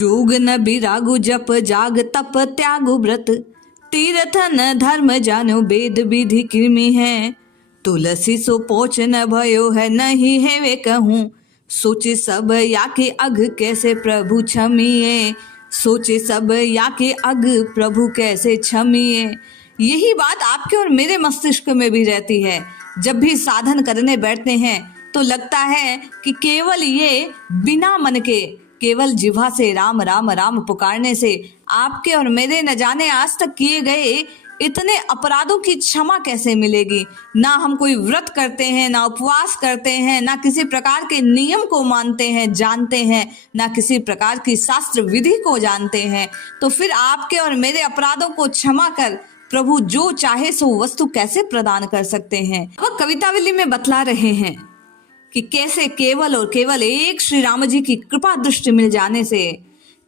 जोग न बिरागु जप जाग तप त्यागु व्रत, तीर्थ न धर्म जानो वेद विधि कृमि है। तुलसी सो पोच न भयो है नहीं है वे कहूँ, सोचे सब या के अघ कैसे प्रभु क्षमिए। सोचे सब या के अघ प्रभु कैसे क्षमिए। यही बात आपके और मेरे मस्तिष्क में भी रहती है। जब भी साधन करने बैठते हैं तो लगता है कि केवल ये बिना मन के, केवल जिह्वा से राम राम राम पुकारने से आपके और मेरे न जाने आज तक किए गए इतने अपराधों की क्षमा कैसे मिलेगी। ना हम कोई व्रत करते हैं, ना उपवास करते हैं, ना किसी प्रकार के नियम को मानते हैं जानते हैं, ना किसी प्रकार की शास्त्र विधि को जानते हैं। तो फिर आपके और मेरे अपराधों को क्षमा कर प्रभु जो चाहे सो वस्तु कैसे प्रदान कर सकते हैं। वह कवितावली में बतला रहे हैं कि कैसे केवल और केवल एक श्री राम जी की कृपा दृष्टि मिल जाने से,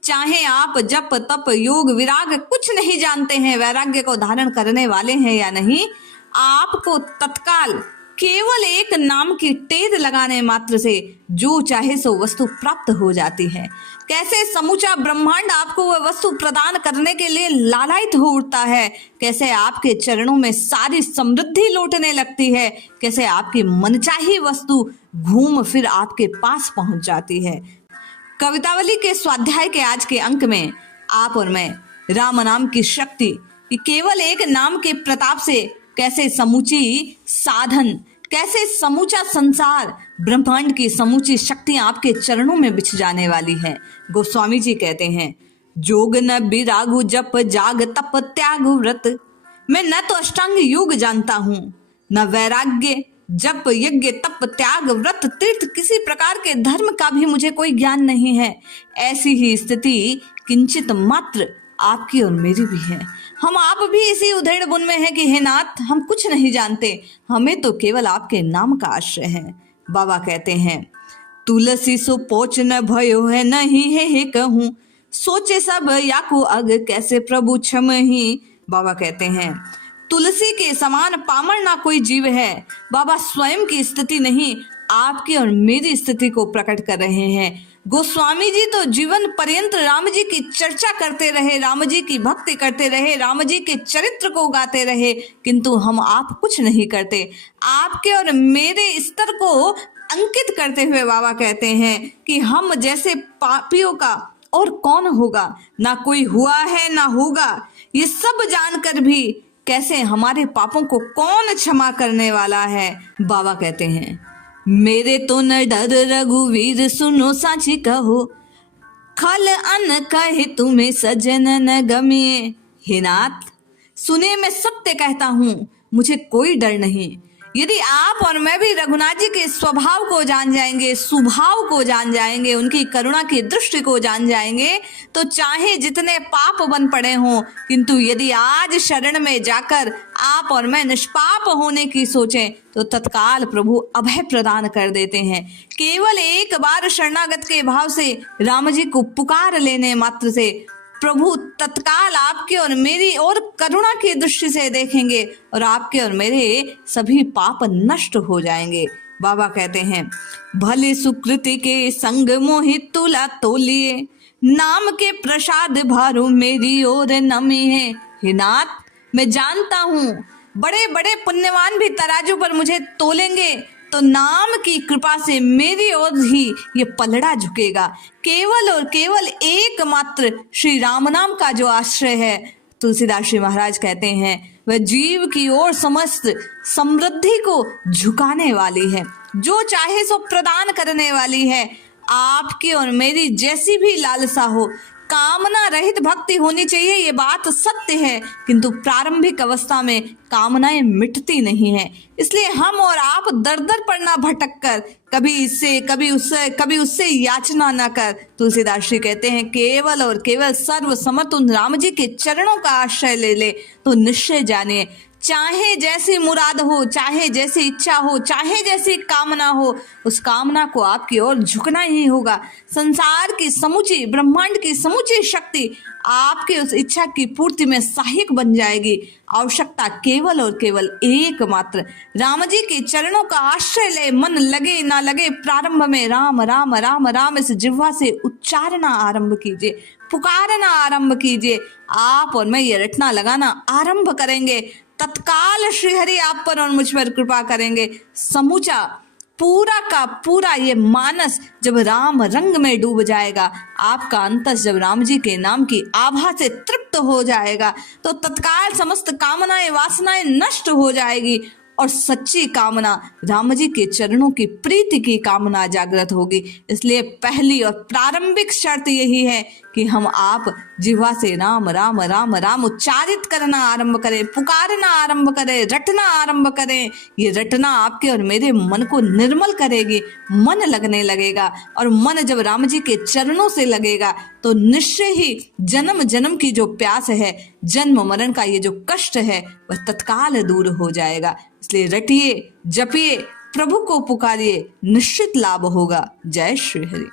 चाहे आप जप तप योग विराग कुछ नहीं जानते हैं, वैराग्य को धारण करने वाले हैं या नहीं, आपको तत्काल केवल एक नाम की टेर लगाने मात्र से जो चाहे सो वस्तु प्राप्त हो जाती है। कैसे समूचा ब्रह्मांड आपको वह वस्तु प्रदान करने के लिए लालायित हो उठता है। कैसे आपके चरणों में सारी समृद्धि लौटने लगती है। कैसे आपकी मनचाही वस्तु घूम फिर आपके पास पहुंच जाती है। कवितावली के स्वाध्याय के आज के अंक में आप और मैं राम नाम की शक्ति कि केवल एक नाम के प्रताप से कैसे समूची साधन, कैसे समूचा संसार, ब्रह्मांड की समूची शक्तियां आपके चरणों में बिछ जाने वाली है। गोस्वामी जी कहते हैं, जोग न बिरागु जप जाग तप त्याग व्रत। मैं न तो अष्टांग योग जानता हूँ, न वैराग्य जप यज्ञ तप त्याग व्रत तीर्थ किसी प्रकार के धर्म का भी मुझे कोई ज्ञान नहीं है। ऐसी ही स्थिति किंचित मात्र आपकी और मेरी भी है। हम आप भी इसी उधेड़ बुन में है कि हे नाथ, हम कुछ नहीं जानते, हमें तो केवल आपके नाम का आश्रय है। बाबा कहते हैं, तुलसी सो पोच न भयो है नहीं है हे कहूँ, सोचे सब याकू अग कैसे प्रभु क्षमहि। बाबा कहते हैं, तुलसी के समान पामर ना कोई जीव है। बाबा स्वयं की स्थिति नहीं, आपकी और मेरी स्थिति को प्रकट कर रहे हैं। गोस्वामी जी तो जीवन पर्यंत राम जी की चर्चा करते रहे, राम जी की भक्ति करते रहे, राम जी के चरित्र को गाते रहे, किंतु हम आप कुछ नहीं करते। आपके और मेरे स्तर को अंकित करते हुए बाबा कहते हैं कि हम जैसे पापियों का और कौन होगा, ना कोई हुआ है ना होगा। ये सब जानकर भी कैसे हमारे पापों को कौन क्षमा करने वाला है। बाबा कहते हैं, मेरे तो न डर रघुवीर सुनो साची कहो, खल अन कहे तुम्हें सजन न गमिए। हे नाथ, सुने मैं सत्य कहता हूँ, मुझे कोई डर नहीं। यदि आप और मैं भी रघुनाथ जी के स्वभाव को जान जाएंगे, स्वभाव को जान जाएंगे, उनकी करुणा की दृष्टि को जान जाएंगे, तो चाहे जितने पाप बन पड़े हों, किंतु यदि आज शरण में जाकर आप और मैं निष्पाप होने की सोचें तो तत्काल प्रभु अभय प्रदान कर देते हैं। केवल एक बार शरणागत के भाव से राम जी को पुकार लेने मात्र से प्रभु तत्काल आपके और मेरी और करुणा की दृष्टि से देखेंगे और आपके और मेरे सभी पाप नष्ट हो जाएंगे। बाबा कहते हैं, भले सुकृति के संग मोहित तुला तोलिए, नाम के प्रसाद भारू मेरी ओर नमी है। हे नाथ, मैं जानता हूँ बड़े बड़े पुण्यवान भी तराजू पर मुझे तोलेंगे तो नाम की कृपा से मेरी ओर ही ये पलड़ा झुकेगा। केवल और केवल एकमात्र श्री राम नाम का जो आश्रय है, तुलसीदास जी महाराज कहते हैं, वह जीव की ओर समस्त समृद्धि को झुकाने वाली है, जो चाहे सो प्रदान करने वाली है। आपकी और मेरी जैसी भी लालसा हो, कामना रहित भक्ति होनी चाहिए, ये बात सत्य है, किंतु प्रारंभिक अवस्था में कामनाएं मिटती नहीं है। इसलिए हम और आप दर दर पर ना भटक कर कभी इससे कभी उससे याचना ना कर। तुलसीदास जी कहते हैं, केवल और केवल सर्व समर्थ उन राम जी के चरणों का आश्रय ले ले तो निश्चय जानिए चाहे जैसी मुराद हो, चाहे जैसी इच्छा हो, चाहे जैसी कामना हो, उस कामना को आपकी ओर झुकना ही होगा। संसार की समूची, ब्रह्मांड की समूची शक्ति आपके उस इच्छा की पूर्ति में सहायक बन जाएगी। आवश्यकता केवल और केवल एकमात्र राम जी के चरणों का आश्रय ले। मन लगे ना लगे, प्रारंभ में राम राम राम राम इस जिह्वा से उच्चारना आरंभ कीजिए, पुकारना आरंभ कीजिए। आप और मैं ये रटना लगाना आरंभ करेंगे, तत्काल श्रीहरि आप पर और मुझ पर कृपा करेंगे। समूचा पूरा का पूरा ये मानस जब राम रंग में डूब जाएगा, आपका अंतस जब राम जी के नाम की आभा से तृप्त हो जाएगा, तो तत्काल समस्त कामनाएं वासनाएं नष्ट हो जाएगी और सच्ची कामना राम जी के चरणों की प्रीति की कामना जागृत होगी। इसलिए पहली और प्रारंभिक शर्त यही है कि हम आप जिह्वा से राम राम राम राम उच्चारित करना आरंभ करें, पुकारना आरंभ करें, रटना आरंभ करें। ये रटना आपके और मेरे मन को निर्मल करेगी, मन लगने लगेगा, और मन जब राम जी के चरणों से लगेगा तो निश्चय ही जन्म जन्म की जो प्यास है, जन्म मरण का ये जो कष्ट है, वह तत्काल दूर हो जाएगा। इसलिए रटिए, जपिए, प्रभु को पुकारिए, निश्चित लाभ होगा। जय श्री हरि।